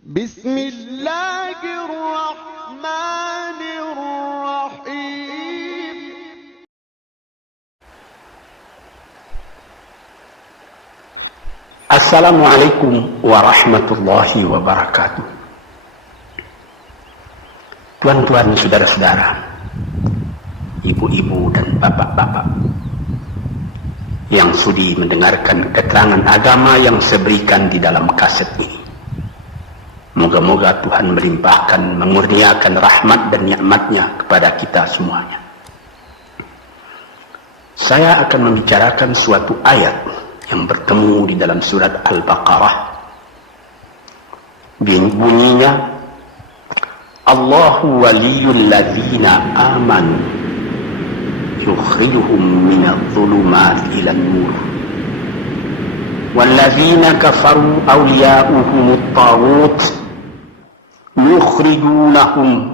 بسم الله الرحمن الرحيم. Assalamualaikum warahmatullahi wabarakatuh. Tuan-tuan, saudara-saudara, ibu-ibu dan bapak-bapak yang sudi mendengarkan keterangan agama yang saya berikan di dalam kaset ini. Moga-moga Tuhan melimpahkan, mengurniakan rahmat dan nikmat-Nya kepada kita semuanya. Saya akan membicarakan suatu ayat yang bertemu di dalam surat Al-Baqarah. Bunyinya, Allahu waliyul ladzina amanu yukhrijuhum minadh-dhulumati ilan nur wal ladzina kafaru awliya'uhumut taghut yukhrijunahum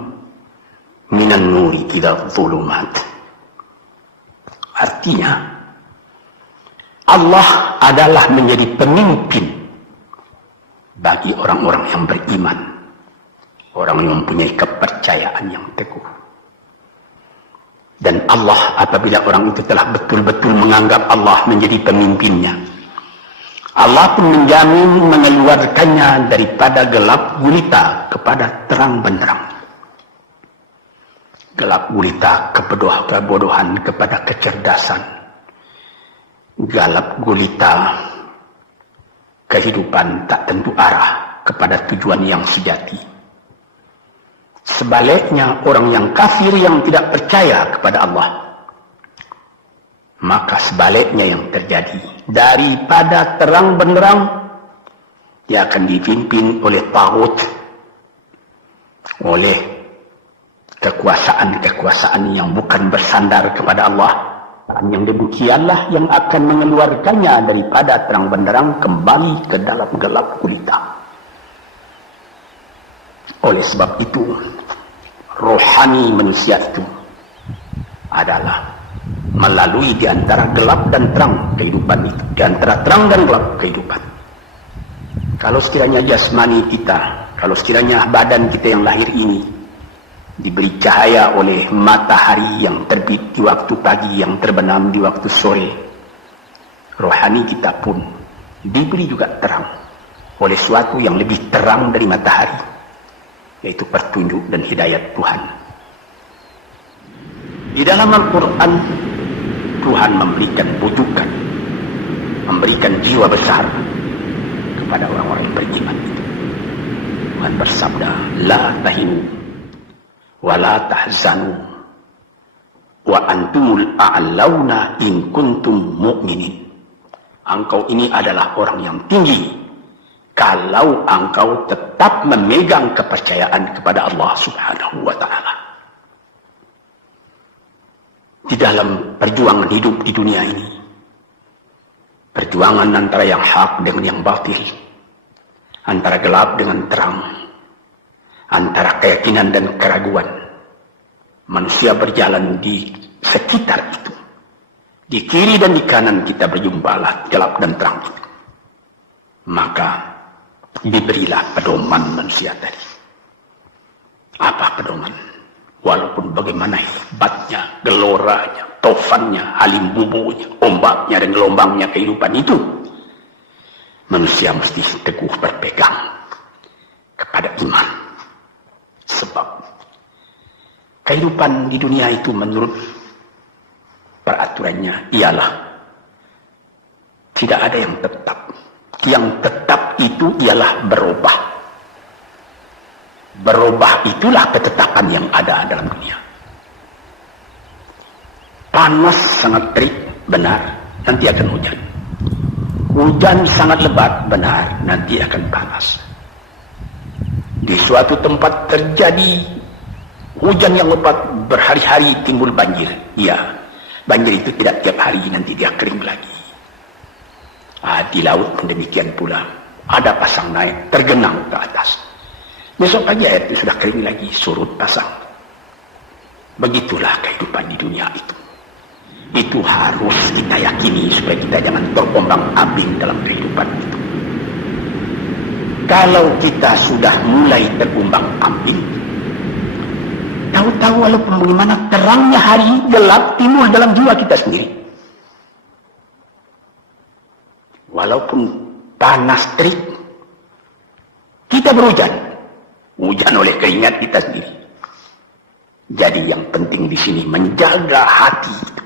minan nuri ila dhulumat. Artinya, Allah adalah menjadi pemimpin bagi orang-orang yang beriman, orang yang mempunyai kepercayaan yang teguh. Dan Allah, apabila orang itu telah betul-betul menganggap Allah menjadi pemimpinnya, Allah pun menjamin mengeluarkannya daripada gelap gulita kepada terang benderang. Gelap gulita kebodohan kepada kecerdasan. Gelap gulita kehidupan tak tentu arah kepada tujuan yang sejati. Sebaliknya, orang yang kafir yang tidak percaya kepada Allah, maka sebaliknya yang terjadi, daripada terang benderang dia akan dipimpin oleh taghut, oleh kekuasaan-kekuasaan yang bukan bersandar kepada Allah. Yang demikianlah yang akan mengeluarkannya daripada terang benderang kembali ke dalam gelap gulita. Oleh sebab itu, rohani manusia itu adalah melalui di antara gelap dan terang kehidupan itu, di antara terang dan gelap kehidupan. Kalau sekiranya jasmani kita, kalau sekiranya badan kita yang lahir ini diberi cahaya oleh matahari yang terbit di waktu pagi, yang terbenam di waktu sore, rohani kita pun diberi juga terang oleh suatu yang lebih terang dari matahari, yaitu petunjuk dan hidayat Tuhan. Di dalam Al-Quran, Tuhan memberikan pujukan, memberikan jiwa besar kepada orang-orang yang beriman itu. Tuhan bersabda, la tahinu wa la tahzanu wa antumul a'launa in kuntum mu'minin. Engkau ini adalah orang yang tinggi kalau engkau tetap memegang kepercayaan kepada Allah Subhanahu wa ta'ala. Di dalam perjuangan hidup di dunia ini, perjuangan antara yang hak dengan yang batil, antara gelap dengan terang, antara keyakinan dan keraguan, manusia berjalan di sekitar itu. Di kiri dan di kanan kita berjumpalah gelap dan terang itu. Maka diberilah pedoman manusia tadi. Apa pedoman? Walaupun bagaimana hebatnya, geloranya, tofannya, alim bubunya, ombaknya dan gelombangnya kehidupan itu, manusia mesti teguh berpegang kepada iman. Sebab kehidupan di dunia itu menurut peraturannya ialah tidak ada yang tetap. Yang tetap itu ialah berubah. Berubah itulah ketetapan yang ada dalam dunia. Panas sangat terik, benar, nanti akan hujan. Hujan sangat lebat, benar, nanti akan panas. Di suatu tempat terjadi hujan yang lebat, berhari-hari timbul banjir. Ya, banjir itu tidak tiap hari, nanti dia kering lagi. Di laut pun demikian pula. Ada pasang naik, tergenang ke atas. Besok pagi air itu sudah kering lagi, surut pasang. Begitulah kehidupan di dunia itu. Itu harus kita yakini supaya kita jangan terombang ambing dalam kehidupan itu. Kalau kita sudah mulai terumbang-ambing, tahu-tahu walaupun bagaimana terangnya hari, gelap timbul dalam jiwa kita sendiri. Walaupun panas terik, kita berhujan. Hujan oleh keingat kita sendiri. Jadi yang penting di sini menjaga hati itu.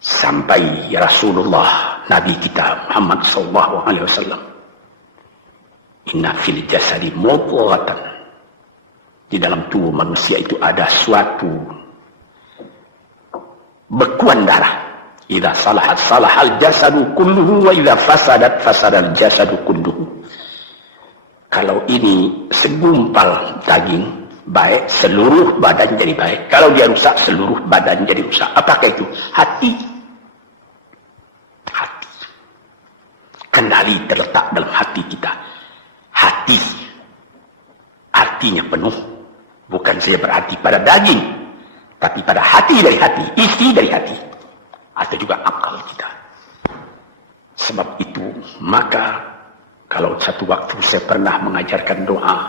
Sampai Rasulullah Nabi kita Muhammad SAW, inna fil jasadi mudghatan, di dalam tubuh manusia itu ada suatu bekuan darah. Idza salahat salahal jasadu kulluhu wa idza fasadat fasadal jasadu kulluhu. Kalau ini segumpal daging baik, seluruh badan jadi baik. Kalau dia rusak, seluruh badan jadi rusak. Apakah itu? Hati. Hati. Kendali terletak dalam hati kita. Hati artinya penuh. Bukan saja berarti pada daging, tapi pada hati dari hati, isi dari hati, atau juga akal kita. Sebab itu, maka kalau satu waktu saya pernah mengajarkan doa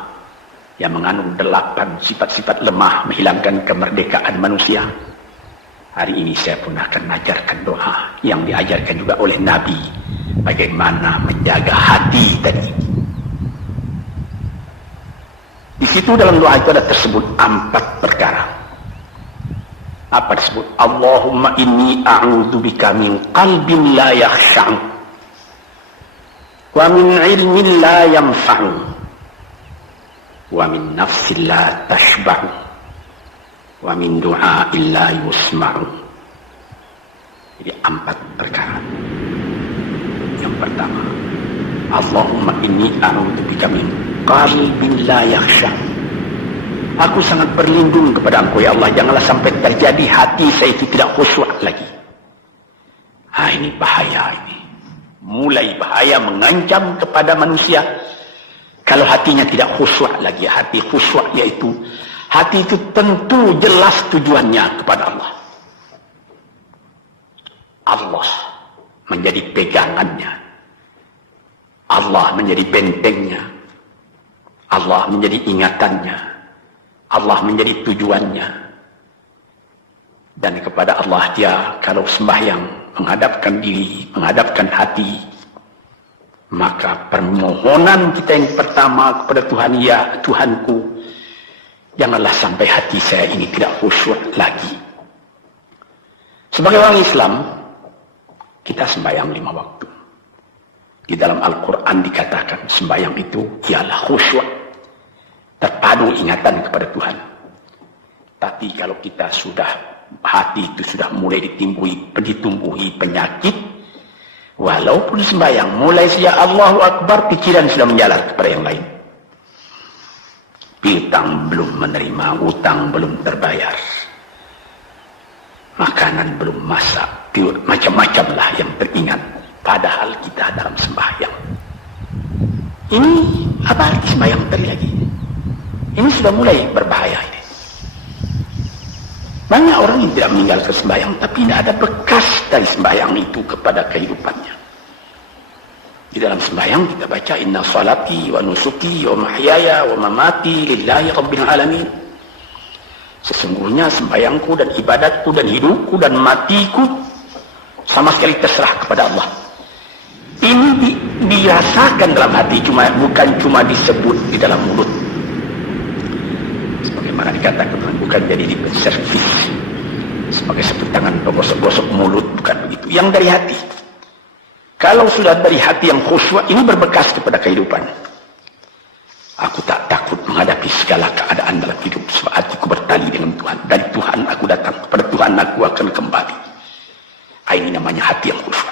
yang mengandung 8 sifat-sifat lemah menghilangkan kemerdekaan manusia, hari ini saya pun akan mengajarkan doa yang diajarkan juga oleh Nabi, bagaimana menjaga hati tadi. Di situ dalam doa itu ada tersebut 4 perkara. Apa tersebut? Allahumma inni a'udzubika min qalbin la yakhsha'u wa min ilmin la yanfa'u wa min nafsin la tashba'u wa min du'a'in la yusma'u. Jadi 4 perkara. Yang pertama, Allahumma inni a'udzubika min qalbin la yakhsha. Aku sangat berlindung kepada Engkau ya Allah, janganlah sampai terjadi hati saya itu tidak khusyuk lagi. Ini bahaya ini. Mulai bahaya, mengancam kepada manusia kalau hatinya tidak khusyuk lagi. Hati khusyuk yaitu hati itu tentu jelas tujuannya kepada Allah. Allah menjadi pegangannya. Allah menjadi bentengnya. Allah menjadi ingatannya. Allah menjadi tujuannya. Dan kepada Allah dia kalau sembahyang menghadapkan diri, menghadapkan hati, maka permohonan kita yang pertama kepada Tuhan, ya Tuhanku, janganlah sampai hati saya ini tidak khusyuk lagi. Sebagai orang Islam, kita sembahyang 5 waktu. Di dalam Al-Quran dikatakan sembahyang itu ialah khusyuk, terpadu ingatan kepada Tuhan. Tapi kalau kita sudah, hati itu sudah mulai ditumbuhi penyakit, walaupun sembahyang mulai sejak Allahu Akbar, pikiran sudah menjalar kepada yang lain. Piutang belum menerima, utang belum terbayar, makanan belum masak, macam-macam lah yang teringat. Padahal kita dalam sembahyang. Ini apa arti sembahyang tadi lagi? Ini sudah mulai berbahaya ini. Banyak orang yang tidak meninggalkan sembahyang, tapi tidak ada bekas dari sembahyang itu kepada kehidupannya. Di dalam sembahyang kita baca inna salati wa nusuki wa mahyaya wa mamati lillahi rabbil alamin. Sesungguhnya sembahyangku dan ibadatku dan hidupku dan matiku sama sekali terserah kepada Allah. Ini dirasakan dalam hati, bukan cuma disebut di dalam mulut. Sebagaimana dikatakan, bukan jadi di servis sebagai seput tangan gosok-gosok mulut, bukan begitu. Yang dari hati. Kalau sudah dari hati yang khusyuk, ini berbekas kepada kehidupan. Aku tak takut menghadapi segala keadaan dalam hidup, sebab hatiku bertali dengan Tuhan. Dari Tuhan aku datang, kepada Tuhan aku akan kembali. Ini namanya hati yang khusyuk.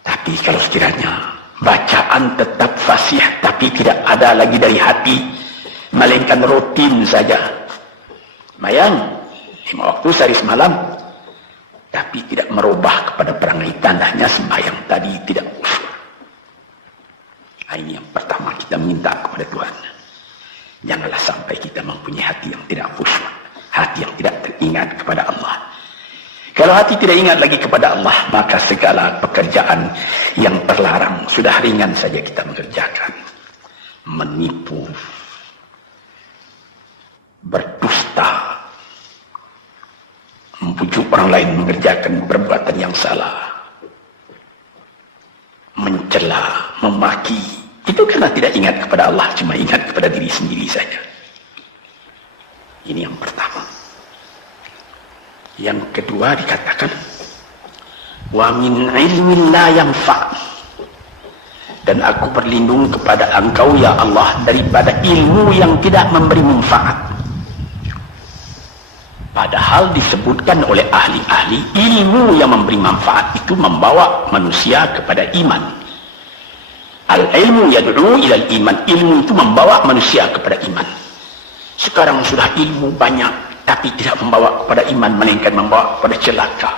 Tapi kalau sekiranya bacaan tetap fasih, tapi tidak ada lagi dari hati, melainkan rutin saja, mayang 5 waktu sehari semalam, tapi tidak merubah kepada perangai, tandanya sembahyang tadi tidak khusyuk. Ini yang pertama kita minta kepada Tuhan. Janganlah sampai kita mempunyai hati yang tidak khusyuk, hati yang tidak teringat kepada Allah. Kalau hati tidak ingat lagi kepada Allah, maka segala pekerjaan yang terlarang sudah ringan saja kita mengerjakan. Menipu, berdusta, membujuk orang lain mengerjakan perbuatan yang salah, mencela, memaki, itu karena tidak ingat kepada Allah, cuma ingat kepada diri sendiri saja. Ini yang pertama. Yang kedua dikatakan, wa min ilmin la yanfa', dan aku berlindung kepada Engkau ya Allah daripada ilmu yang tidak memberi manfaat. Padahal disebutkan oleh ahli-ahli, ilmu yang memberi manfaat itu membawa manusia kepada iman. Al-ilmu yad'u ilal iman, ilmu itu membawa manusia kepada iman. Sekarang sudah ilmu banyak, tapi tidak membawa kepada iman, melainkan membawa kepada celaka.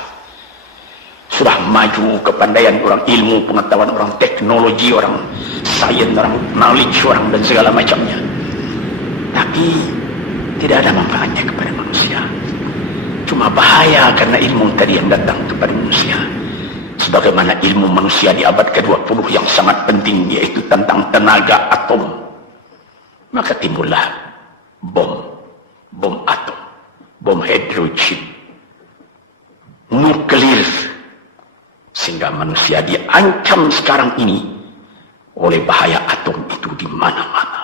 Sudah maju kepandaian orang, ilmu, pengetahuan orang, teknologi orang, sains orang, knowledge orang, dan segala macamnya. Tapi tidak ada manfaatnya kepada manusia. Cuma bahaya karena ilmu tadi yang datang kepada manusia. Sebagaimana ilmu manusia di abad ke-20 yang sangat penting, yaitu tentang tenaga atom. Maka timbullah bom atom, bom hidrogen, nuklir, sehingga manusia diancam sekarang ini oleh bahaya atom itu di mana-mana.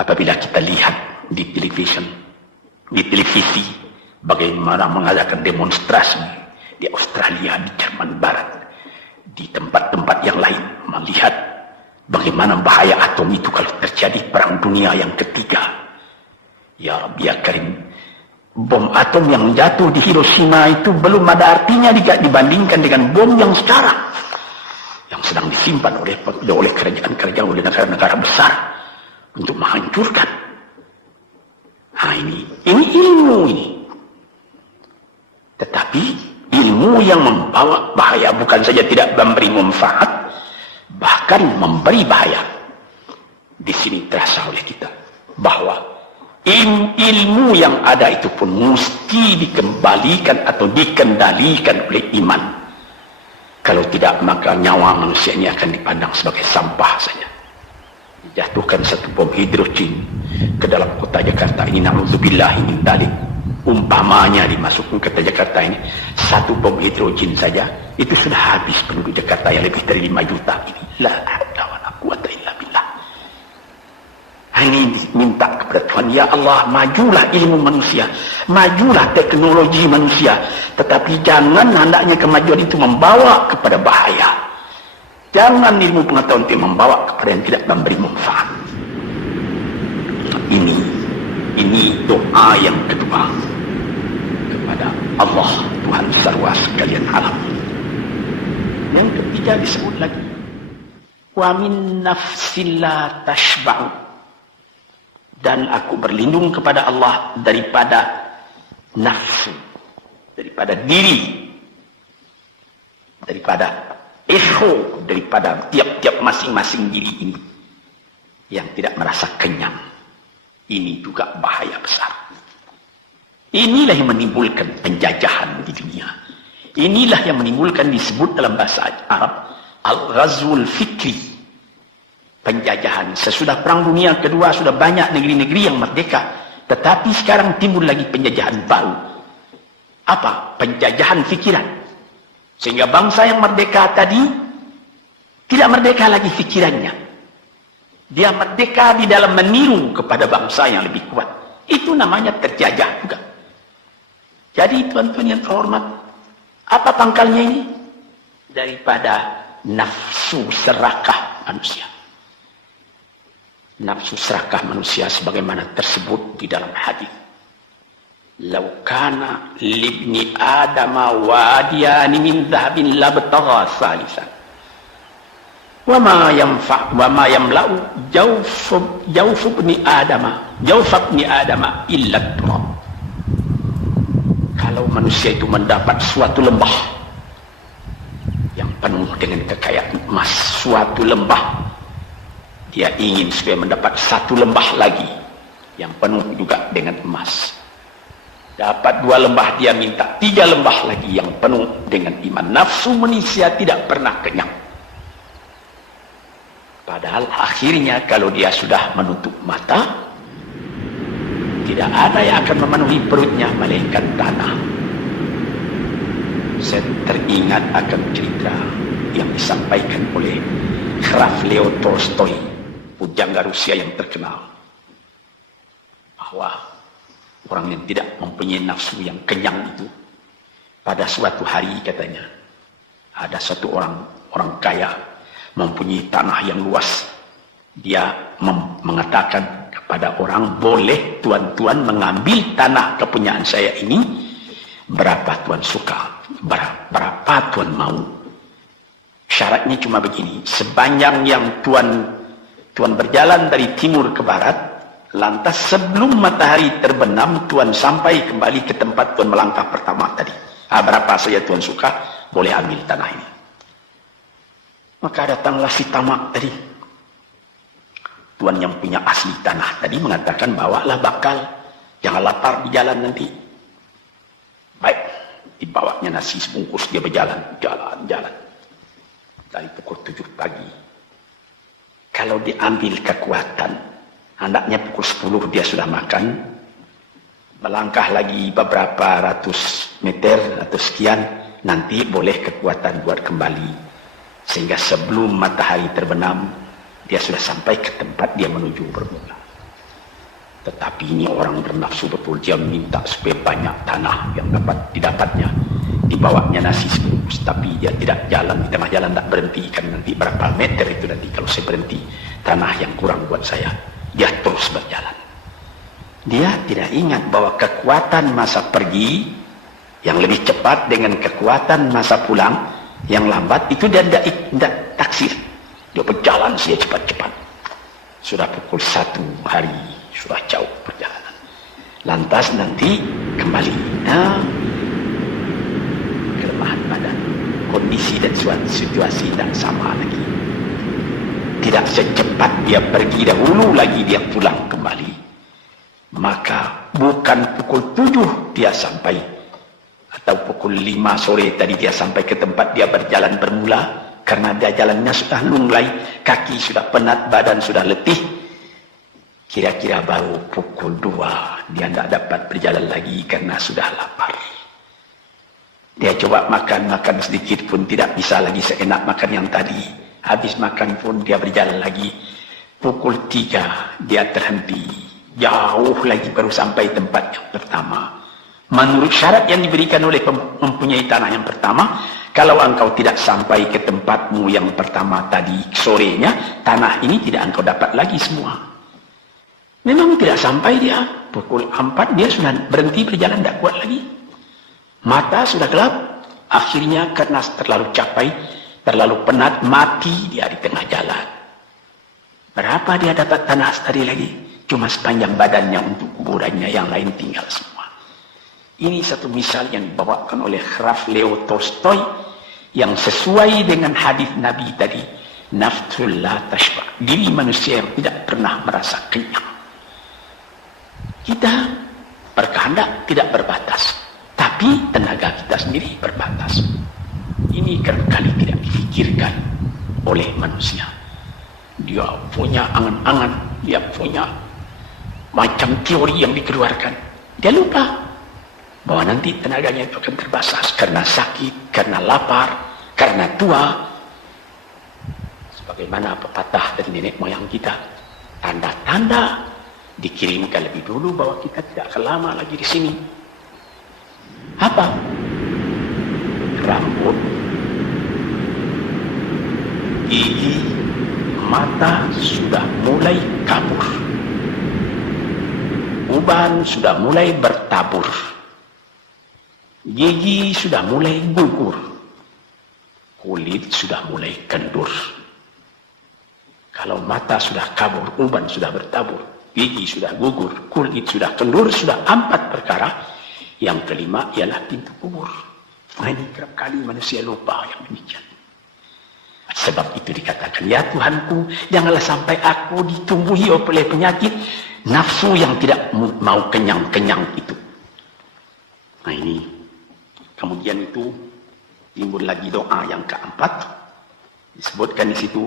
Apabila kita lihat di televisi bagaimana mengadakan demonstrasi di Australia, di Jerman Barat, di tempat-tempat yang lain, melihat bagaimana bahaya atom itu kalau terjadi perang dunia yang ketiga. Ya Rabbi ya Karim, bom atom yang jatuh di Hiroshima itu belum ada artinya dibandingkan dengan bom yang sekarang, yang sedang disimpan oleh kerajaan-kerajaan, oleh negara-negara besar untuk menghancurkan. Nah, ini ilmu ini. Tetapi ilmu yang membawa bahaya, bukan saja tidak memberi manfaat, bahkan memberi bahaya. Di sini terasa oleh kita bahwa ilmu yang ada itu pun mesti dikembalikan atau dikendalikan oleh iman. Kalau tidak, maka nyawa manusia ini akan dipandang sebagai sampah saja. Dijatuhkan satu bom hidrogen ke dalam kota Jakarta ini, na'udzubillahi min dzalik, umpamanya dimasukkan ke kota Jakarta ini, satu bom hidrogen saja itu sudah habis penduduk Jakarta yang lebih dari 5 juta ini. La haula wala quwata illa billah. Ini minta kepada Tuhan, ya Allah, majulah ilmu manusia, majulah teknologi manusia, tetapi jangan hendaknya kemajuan itu membawa kepada bahaya. Jangan ilmu pengetahuan itu membawa kepada yang tidak memberi manfaat. Ini doa yang kedua kepada Allah, Tuhan sarwa sekalian alam. Yang ketiga disebut lagi, wa min nafsin la tashba'u, dan aku berlindung kepada Allah daripada nafsu, daripada diri, daripada ego, daripada tiap-tiap masing-masing diri ini yang tidak merasa kenyang. Ini juga bahaya besar. Inilah yang menimbulkan penjajahan di dunia. Inilah yang menimbulkan, disebut dalam bahasa Arab, al-ghazwul fikri, penjajahan. Sesudah perang dunia kedua sudah banyak negeri-negeri yang merdeka, tetapi sekarang timbul lagi penjajahan baru. Apa? Penjajahan fikiran. Sehingga bangsa yang merdeka tadi tidak merdeka lagi fikirannya. Dia merdeka di dalam meniru kepada bangsa yang lebih kuat. Itu namanya terjajah juga. Jadi tuan-tuan yang terhormat, apa pangkalnya ini? Daripada nafsu serakah manusia. Nafsu serakah manusia sebagaimana tersebut di dalam hadis. Lau kana libni adama wadiyani min dhahabin labtagha salisan. Wa ma yamla'u jawfubni adama illa turab. Kalau manusia itu mendapat suatu lembah yang penuh dengan kekayaan emas, suatu lembah, dia ingin supaya mendapat satu lembah lagi yang penuh juga dengan emas. Dapat 2 lembah, dia minta 3 lembah lagi yang penuh dengan iman. Nafsu manusia tidak pernah kenyang. Padahal akhirnya kalau dia sudah menutup mata, tidak ada yang akan memenuhi perutnya melainkan tanah. Saya teringat akan cerita yang disampaikan oleh Graf Leo Tolstoy, pujangga Rusia yang terkenal, bahwa orang yang tidak mempunyai nafsu yang kenyang itu, pada suatu hari katanya, ada satu orang kaya mempunyai tanah yang luas. Dia mengatakan kepada orang, boleh tuan-tuan mengambil tanah kepunyaan saya ini, berapa tuan suka, berapa tuan mau. Syaratnya cuma begini, sepanjang yang tuan berjalan dari timur ke barat, lantas sebelum matahari terbenam, tuan sampai kembali ke tempat tuan melangkah pertama tadi. Berapa saja tuan suka, boleh ambil tanah ini. Maka datanglah si tamak tadi. Tuan yang punya asli tanah tadi mengatakan, bawalah bakal, jangan lapar di jalan nanti. Baik, dibawanya nasi sebungkus, dia berjalan. Dari pukul 7 pagi. Kalau diambil kekuatan, hendaknya pukul 10 dia sudah makan, melangkah lagi beberapa ratus meter atau sekian, nanti boleh kekuatan buat kembali, sehingga sebelum matahari terbenam dia sudah sampai ke tempat dia menuju bermula. Tetapi ini orang bernafsu betul, dia minta supaya banyak tanah yang dapat didapatnya. Dibawanya nasi sebungkus, tapi dia tidak jalan, di tengah jalan tak berhenti, kan nanti berapa meter itu nanti kalau saya berhenti, tanah yang kurang buat saya. Dia terus berjalan. Dia tidak ingat bahwa kekuatan masa pergi yang lebih cepat dengan kekuatan masa pulang yang lambat itu dia tidak taksir. Dia berjalan saja cepat-cepat. Sudah pukul 1 hari, sudah jauh perjalanan. Lantas nanti kembali. Kelemahan badan, kondisi dan situasi tidak sama lagi. Tidak secepat dia pergi dahulu lagi dia pulang kembali. Maka bukan pukul 7 dia sampai, atau pukul 5 sore tadi dia sampai ke tempat dia berjalan bermula, karena dia jalannya sudah lunglai, kaki sudah penat, badan sudah letih. Kira-kira baru pukul 2 dia tidak dapat berjalan lagi karena sudah lapar. Dia coba makan sedikit pun tidak bisa lagi seenak makan yang tadi. Habis makan pun dia berjalan lagi. Pukul 3 dia terhenti. Jauh lagi baru sampai tempat yang pertama. Menurut syarat yang diberikan oleh mempunyai tanah yang pertama, kalau engkau tidak sampai ke tempatmu yang pertama tadi sorenya, tanah ini tidak engkau dapat lagi semua. Memang tidak sampai dia. Pukul 4 dia sudah berhenti berjalan, tidak kuat lagi. Mata sudah gelap. Akhirnya karena terlalu capek, terlalu penat, mati dia di tengah jalan. Berapa dia dapat tanah tadi lagi? Cuma sepanjang badannya untuk kuburannya, yang lain tinggal semua. Ini satu misal yang dibawakan oleh Graf Leo Tolstoy yang sesuai dengan hadis Nabi tadi. Nafsul la tashba. Diri manusia yang tidak pernah merasa kenyang. Kita berkehendak tidak berbatas, tapi tenaga kita sendiri berbatas. Ini kerap-kali tidak difikirkan oleh manusia. Dia punya angan-angan, dia punya macam teori yang dikeluarkan. Dia lupa bahwa nanti tenaganya itu akan terbatas karena sakit, karena lapar, karena tua. Sebagaimana pepatah dari nenek moyang kita, tanda-tanda dikirimkan lebih dulu bahwa kita tidak akan lama lagi di sini. Apa? Rambut, gigi, mata sudah mulai kabur. Uban sudah mulai bertabur. Gigi sudah mulai gugur. Kulit sudah mulai kendur. Kalau mata sudah kabur, uban sudah bertabur, gigi sudah gugur, kulit sudah kendur, sudah 4 perkara. Yang kelima ialah pintu kubur. Nah, ini kerap kali manusia lupa yang demikian. Sebab itu dikatakan, ya Tuhanku, janganlah sampai aku ditumbuhi oleh penyakit nafsu yang tidak mau kenyang-kenyang itu. Nah ini, kemudian itu timbul lagi doa yang keempat, disebutkan di situ,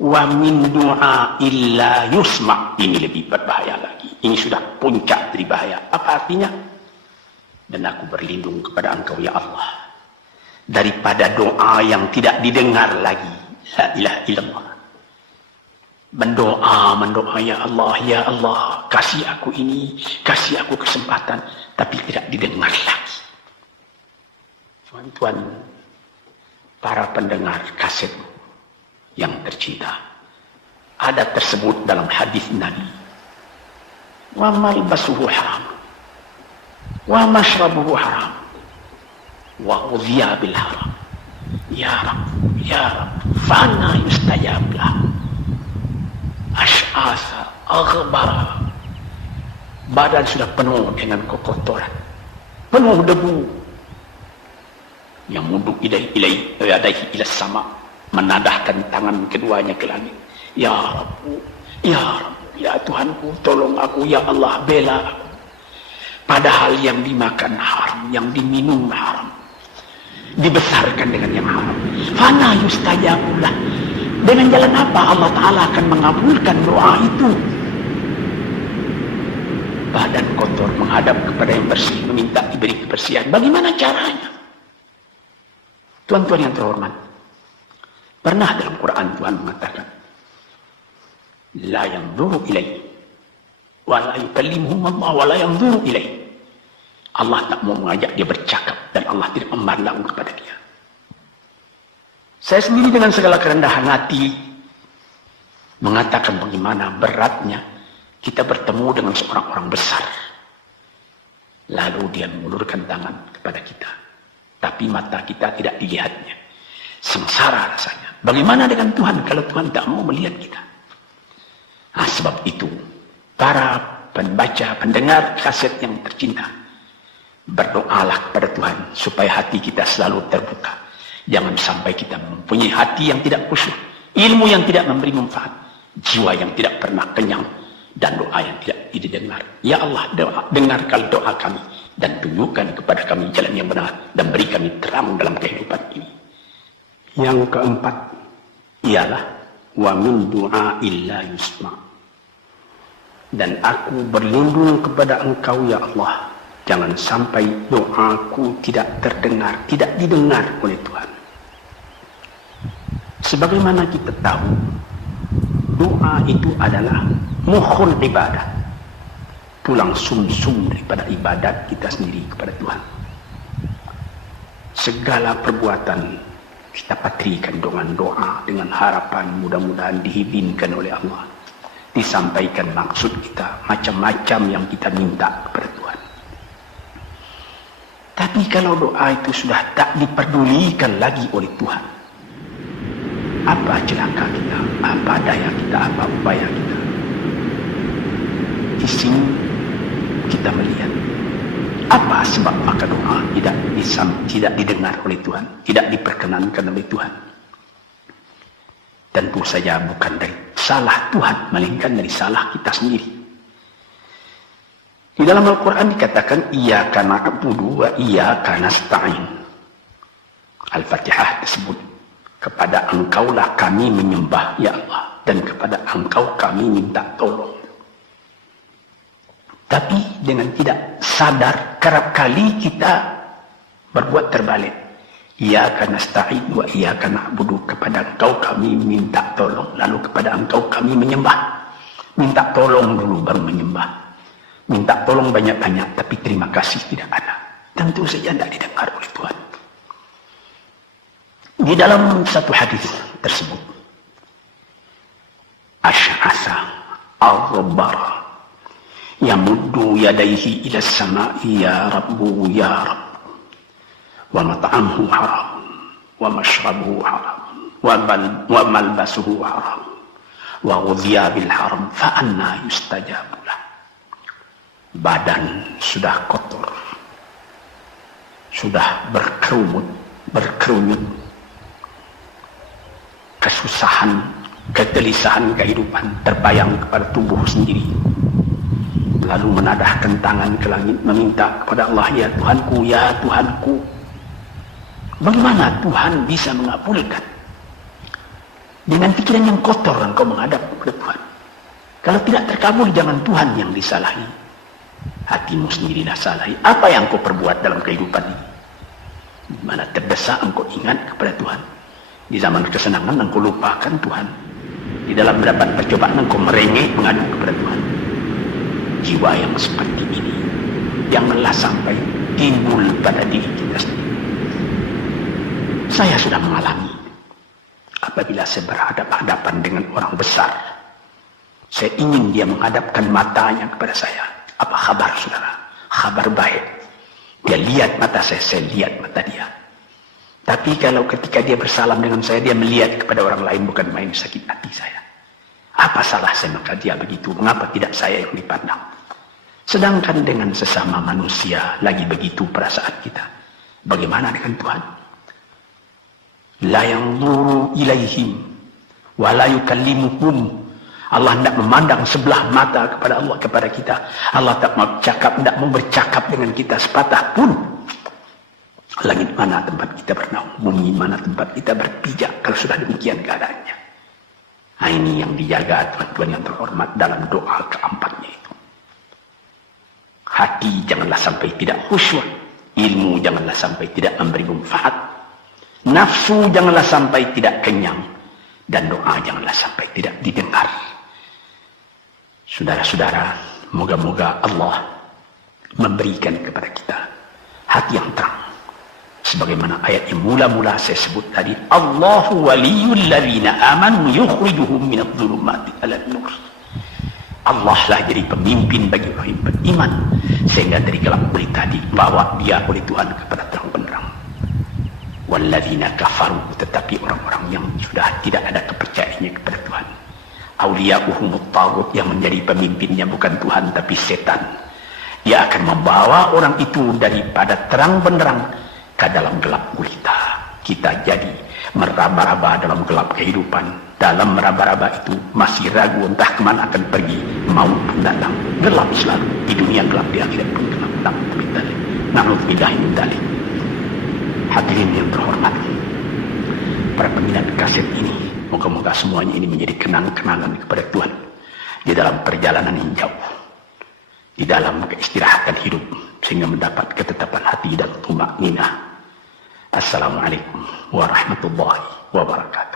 wa min du'a illa yusma. Ini lebih berbahaya lagi. Ini sudah puncak dari bahaya. Apa artinya? Dan aku berlindung kepada Engkau ya Allah daripada doa yang tidak didengar lagi. La ilaha illallah. Mendoa ya Allah, kasih aku ini, kasih aku kesempatan, tapi tidak didengar lagi. Tuan-tuan, para pendengar kaset yang tercinta, ada tersebut dalam hadis Nabi, wa malbasuhu haram, wa mashrabuhu haram, wa ghudhiya bil haram. Ya Rab, fana yustajab lah. Ash'asa, aghbara. Badan sudah penuh dengan kotoran, penuh debu. Yang munduk yadaihi ila sama, menadahkan tangan keduanya ke langit. Ya Rabbu, ya Tuhanku, tolong aku, ya Allah, bela aku. Padahal yang dimakan haram, yang diminum haram, dibesarkan dengan yang haram. Fana yustajabulah. Dengan jalan apa Allah Ta'ala akan mengabulkan doa itu? Badan kotor menghadap kepada yang bersih, meminta diberi kebersihan. Bagaimana caranya? Tuan-tuan yang terhormat, pernah dalam Quran Tuhan mengatakan, la yanzuru ilaihi wa la yukallimuhum Allah wa la yanzuru ilaihi. Allah tak mau mengajak dia bercakap dan Allah tidak memandang kepada dia. Saya sendiri dengan segala kerendahan hati mengatakan bagaimana beratnya kita bertemu dengan seorang orang besar, lalu dia mengulurkan tangan kepada kita, tapi mata kita tidak dilihatnya. Sengsara rasanya. Bagaimana dengan Tuhan kalau Tuhan tak mau melihat kita? Nah, sebab itu para pembaca, pendengar kaset yang tercinta, berdoalah kepada Tuhan supaya hati kita selalu terbuka. Jangan sampai kita mempunyai hati yang tidak khusyuk, ilmu yang tidak memberi manfaat, jiwa yang tidak pernah kenyang, dan doa yang tidak didengar. Ya Allah, dengarkan doa kami dan tunjukkan kepada kami jalan yang benar dan beri kami terang dalam kehidupan ini. Yang keempat ialah wa min du'a illa yusma. Dan aku berlindung kepada Engkau ya Allah, jangan sampai doaku tidak terdengar, tidak didengar oleh Tuhan. Sebagaimana kita tahu, doa itu adalah mukhul ibadah, tulang sumsum daripada ibadat kita sendiri kepada Tuhan. Segala perbuatan kita patrikan dengan doa, dengan harapan mudah-mudahan diizinkan oleh Allah, disampaikan maksud kita, macam-macam yang kita minta kepada Tuhan. Tapi kalau doa itu sudah tak diperdulikan lagi oleh Tuhan, apa celaka kita, apa daya kita, apa upaya kita? Di sini kita melihat apa sebab maka doa tidak didengar oleh Tuhan, tidak diperkenankan oleh Tuhan. Tentu saja bukan dari salah Tuhan, melainkan dari salah kita sendiri. Di dalam Al-Quran dikatakan, iyyaka na'budu wa iyyaka nasta'in. Al-Fatihah tersebut, kepada Engkaulah kami menyembah ya Allah, dan kepada Engkau kami minta tolong. Tapi dengan tidak sadar, kerap kali kita berbuat terbalik. Iyyaka nasta'in wa iyyaka na'budu, kepada Engkau kami minta tolong, lalu kepada Engkau kami menyembah. Minta tolong dulu baru menyembah. Minta tolong banyak-banyak, tapi terima kasih tidak ada. Tentu saja tidak didengar oleh Tuhan. Di dalam satu hadis tersebut, Ash'asa aghbara yamuddu yadayhi ila samai ya Rabbu ya Rabb, wa mat'amuhu haram, wa mashrabuhu haram, wa malbasuhu haram, wa ghudhiya bil haram, fa anna yustajabu lah. Badan sudah kotor, sudah berkerunyut, kesusahan, kegelisahan kehidupan terbayang kepada tubuh sendiri. lalu menadahkan tangan ke langit meminta kepada Allah, ya Tuhanku, ya Tuhanku. Bagaimana Tuhan bisa mengabulkan? Dengan pikiran yang kotor engkau menghadap kepada Tuhan. Kalau tidak terkabul, jangan Tuhan yang disalahi, hatimu sendirilah salahi. Apa yang kau perbuat dalam kehidupan ini? Di mana terdesak engkau ingat kepada Tuhan. Di zaman kesenangan engkau lupakan Tuhan. Di dalam mendapat percobaan engkau merengek mengadu kepada Tuhan. Jiwa yang seperti ini janganlah sampai timbul pada diri kita sendiri. Saya sudah mengalami. Apabila saya berhadapan-hadapan dengan orang besar, saya ingin dia menghadapkan matanya kepada saya. Apa kabar saudara? Kabar baik. Dia lihat mata saya lihat mata dia. Tapi kalau ketika dia bersalam dengan saya, dia melihat kepada orang lain, bukan main sakit hati saya. Apa salah saya maka dia begitu? Mengapa tidak saya yang dipandang? Sedangkan dengan sesama manusia lagi begitu perasaan kita. Bagaimana dengan Tuhan? La yanzuru ilaihim wa la yukallimuhum. Allah tidak memandang sebelah mata kepada Allah, kepada kita. Allah tak mau cakap, tidak mau bercakap dengan kita sepatah pun. Langit mana tempat kita bernaung, bumi mana tempat kita berpijak kalau sudah demikian keadaannya. Nah, ini yang dijaga Tuhan-Tuhan yang terhormat dalam doa keempatnya itu. Hati janganlah sampai tidak khusyuk, ilmu janganlah sampai tidak memberi manfaat, nafsu janganlah sampai tidak kenyang, dan doa janganlah sampai tidak didengar. Saudara-saudara, moga-moga Allah memberikan kepada kita hati yang terang. Sebagaimana ayat yang mula-mula saya sebut tadi, Allahu waliyul ladzina amanu yukhrijuhum minadh dhulumati ilan nur. Allah lah jadi pemimpin bagi orang yang beriman, sehingga dari gelap gulita dibawa dia oleh Tuhan kepada terang benderang. Walladzina kafaru, tetapi orang-orang yang sudah tidak ada kepercayaannya kepada Tuhan, auliya'uhumut taghut, yang menjadi pemimpinnya bukan Tuhan tapi setan. Dia akan membawa orang itu daripada terang benderang ke dalam gelap gulita. Kita jadi meraba-raba dalam gelap kehidupan. Dalam meraba-raba itu masih ragu entah kemana akan pergi. Maut pun datang, gelap selalu. Di dunia gelap, di akhirat pun gelap. Na'udzubillah min dzalik. Hadirin yang terhormat, para peminat kaset ini, moga-moga semuanya ini menjadi kenang-kenangan kepada Tuhan di dalam perjalanan yang jauh, di dalam keistirahatan hidup, sehingga mendapat ketetapan hati dan tumak ninah. Assalamualaikum warahmatullahi wabarakatuh.